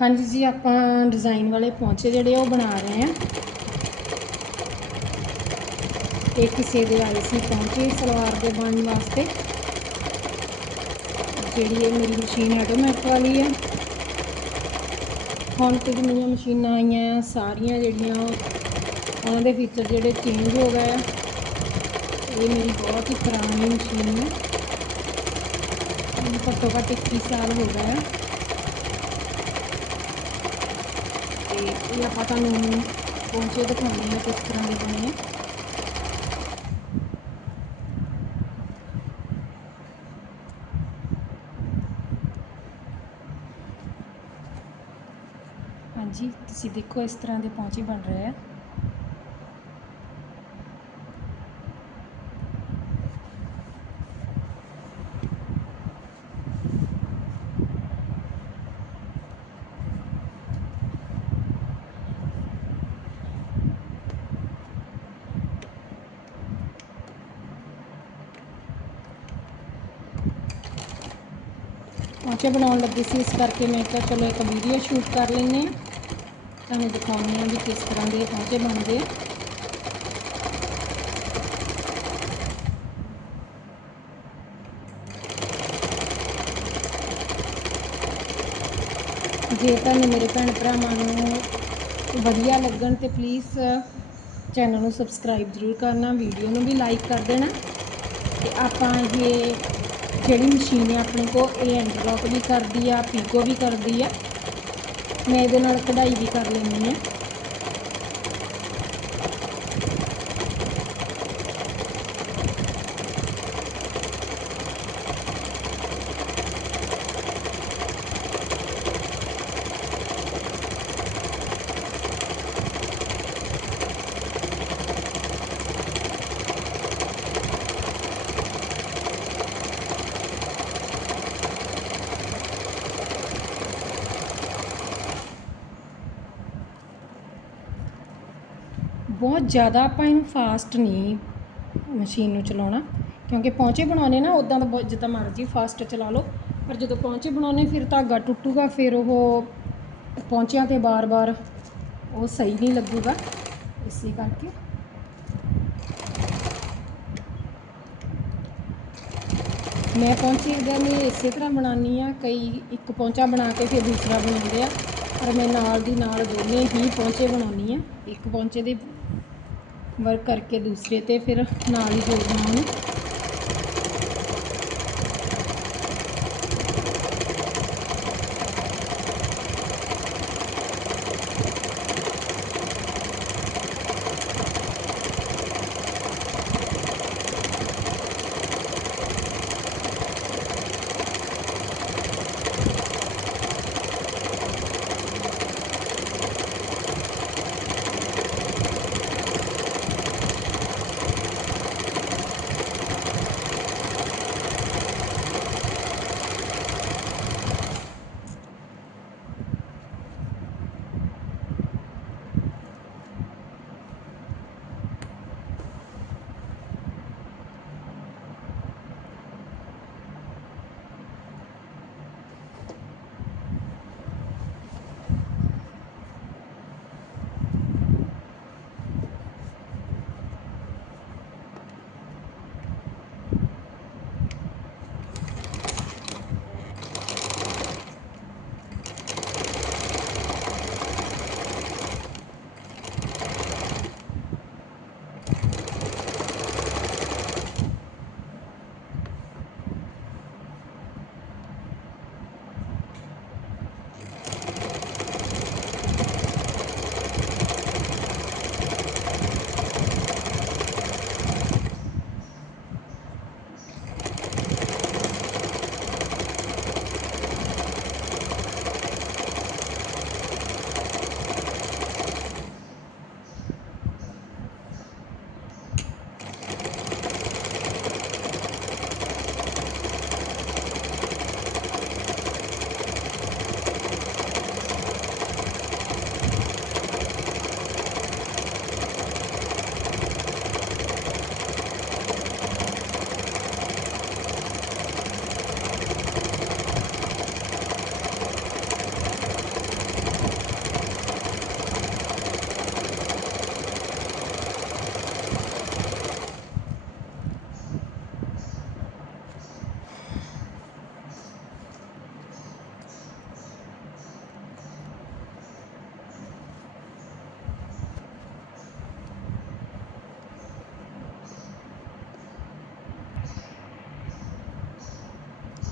ਹਾਂਜੀ ਜੀ, ਆਪਾਂ ਡਿਜ਼ਾਈਨ ਵਾਲੇ ਪੌਂਚੇ ਜਿਹੜੇ ਉਹ ਬਣਾ ਰਹੇ ਹਾਂ। ਇਹ ਕਿਸੇ ਦੇ ਆਏ ਸੀ ਪੌਂਚੇ ਸਲਵਾਰ ਦੇ ਬਣਨ ਵਾਸਤੇ। ਜਿਹੜੀ ਇਹ ਮੇਰੀ ਮਸ਼ੀਨ ਆਟੋਮੈਟਿਕ ਵਾਲੀ ਹੈ। ਹੁਣ ਤੇ ਜਿਹੜੀਆਂ ਮਸ਼ੀਨਾਂ ਆਈਆਂ ਆ, ਸਾਰੀਆਂ ਜਿਹੜੀਆਂ ਉਹਨਾਂ ਦੇ ਫੀਚਰ ਜਿਹੜੇ ਚੇਂਜ ਹੋ ਗਏ ਆ। ਇਹ ਮੇਰੀ ਬਹੁਤ ਹੀ ਪੁਰਾਣੀ ਮਸ਼ੀਨ ਹੈ। ਘੱਟੋ ਘੱਟ 21 ਸਾਲ ਹੋ ਗਏ ਆ ਤੇ ਇਹ ਆਪਾਂ ਤੁਹਾਨੂੰ ਪਹੁੰਚੇ ਦਿਖਾਉਂਦੇ ਹਾਂ ਕਿਸ ਤਰ੍ਹਾਂ ਦੇ ਬਣੇ ਹਾਂਜੀ, ਤੁਸੀਂ ਦੇਖੋ ਇਸ ਤਰ੍ਹਾਂ ਦੇ ਪਹੁੰਚੇ ਬਣ ਰਹੇ ਆ। ਪਹੁੰਚੇ ਬਣਾਉਣ ਲੱਗੀ ਸੀ, ਇਸ ਕਰਕੇ ਮੈਂ ਕਿਹਾ ਚਲੋ ਇੱਕ ਵੀਡੀਓ ਸ਼ੂਟ ਕਰ ਲੈਂਦੇ ਹਾਂ। ਤੁਹਾਨੂੰ ਦਿਖਾਉਂਦੀ ਹਾਂ ਵੀ ਕਿਸ ਤਰ੍ਹਾਂ ਦੇ ਪਹੁੰਚੇ ਬਣਦੇ ਆ। ਜੇ ਤੁਹਾਨੂੰ ਮੇਰੇ ਭੈਣ ਭਰਾਵਾਂ ਨੂੰ ਵਧੀਆ ਲੱਗਣ ਤੇ ਪਲੀਜ਼ ਚੈਨਲ ਨੂੰ ਸਬਸਕ੍ਰਾਈਬ ਜ਼ਰੂਰ ਕਰਨਾ ਵੀਡੀਓ ਨੂੰ ਵੀ ਲਾਈਕ ਕਰ ਦੇਣਾ। ਤੇ ਆਪਾਂ ਇਹ ਜਿਹੜੀ ਮਸ਼ੀਨ ਹੈ ਆਪਣੇ ਕੋਲ, ਇਹ ਐਂਟਰਲੋਕ ਵੀ ਕਰਦੀ ਆ ਪੀਕੋ ਵੀ ਕਰਦੀ ਆ। ਮੈਂ ਇਹਦੇ ਨਾਲ ਕਢਾਈ ਵੀ ਕਰ ਲੈਂਦੀ ਹਾਂ ਬਹੁਤ ਜ਼ਿਆਦਾ ਆਪਾਂ ਇਹਨੂੰ ਫਾਸਟ ਨਹੀਂ ਮਸ਼ੀਨ ਨੂੰ ਚਲਾਉਣਾ, ਕਿਉਂਕਿ ਪੌਂਚੇ ਬਣਾਉਣੇ ਨਾ ਉਦਾਂ ਦਾ ਜਿੱਦਾਂ ਮਰਜ਼ੀ ਫਾਸਟ ਚਲਾ ਲਓ, ਪਰ ਜਦੋਂ ਪੌਂਚੇ ਬਣਾਉਣੇ ਫਿਰ ਧਾਗਾ ਟੁੱਟੂਗਾ, ਫਿਰ ਉਹ ਪੌਂਚਿਆਂ ਤੇ ਬਾਰ-ਬਾਰ ਉਹ ਸਹੀ ਨਹੀਂ ਲੱਗੂਗਾ। ਇਸੇ ਕਰਕੇ ਮੈਂ ਪੌਂਚੇ ਇਦਾਂ ਨਹੀਂ ਇਸੇ ਤਰ੍ਹਾਂ ਬਣਾਉਂਦੀ ਆ ਕਈ ਇੱਕ ਪੌਂਚਾ ਬਣਾ ਕੇ ਫਿਰ ਦੂਸਰਾ ਬਣਾਉਂਦੇ ਆ, ਪਰ ਮੈਂ ਨਾਲ ਦੀ ਨਾਲ ਦੋਨੇ ਹੀ ਪੌਂਚੇ ਬਣਾਉਂਦੀ ਆ ਇੱਕ ਪੌਂਚੇ ਦੇ ਵਰਕ ਕਰਕੇ ਦੂਸਰੇ ਤੇ ਫਿਰ ਨਾਲ ਹੀ ਜੋੜਨਾ ਉਹਨੂੰ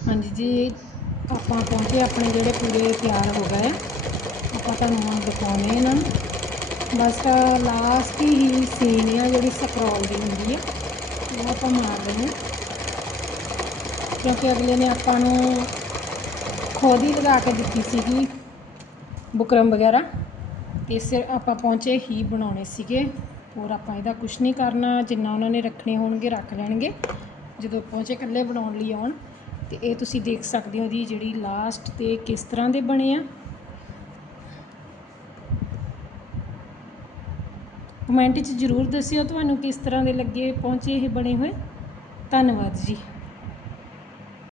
ਹਾਂਜੀ ਜੀ, ਆਪਾਂ ਪਹੁੰਚੇ ਆਪਣੇ ਜਿਹੜੇ ਪੂਰੇ ਤਿਆਰ ਹੋ ਗਏ। ਆ ਆਪਾਂ ਤੁਹਾਨੂੰ ਹੁਣ ਦਿਖਾਉਣੇ ਇਹਨਾਂ ਨੂੰ। ਬਸ ਲਾਸਟ ਹੀ ਸੀਨ ਆ ਜਿਹੜੀ ਸਕਰੋਲ ਦੀ ਹੁੰਦੀ ਆ, ਉਹ ਆਪਾਂ ਮਾਰਦੇ ਹਾਂ। ਕਿਉਂਕਿ ਅਗਲੇ ਨੇ ਆਪਾਂ ਨੂੰ ਖੁਦ ਹੀ ਲਗਾ ਕੇ ਦਿੱਤੀ ਸੀਗੀ ਬੁਕਰਮ ਵਗੈਰਾ। ਤੇ ਸਿਰ ਆਪਾਂ ਪਹੁੰਚੇ ਹੀ ਬਣਾਉਣੇ ਸੀਗੇ। ਹੋਰ ਆਪਾਂ ਇਹਦਾ ਕੁਝ ਨਹੀਂ ਕਰਨਾ, ਜਿੰਨਾ ਉਹਨਾਂ ਨੇ ਰੱਖਣੇ ਹੋਣਗੇ, ਰੱਖ ਲੈਣਗੇ। ਜਦੋਂ ਪਹੁੰਚੇ ਇਕੱਲੇ ਬਣਾਉਣ ਲਈ ਆਉਣ। ਅਤੇ ਇਹ ਤੁਸੀਂ ਦੇਖ ਸਕਦੇ ਹੋ ਦੀ ਜਿਹੜੀ ਲਾਸਟ ਤੇ ਕਿਸ ਤਰ੍ਹਾਂ ਦੇ ਬਣੇ ਆ। ਕਮੈਂਟ 'ਚ ਜਰੂਰ ਦੱਸਿਓ ਤੁਹਾਨੂੰ ਕਿਸ ਤਰ੍ਹਾਂ ਦੇ ਲੱਗੇ, ਪਹੁੰਚੇ ਇਹ ਬਣੇ ਹੋਏ। ਧੰਨਵਾਦ ਜੀ।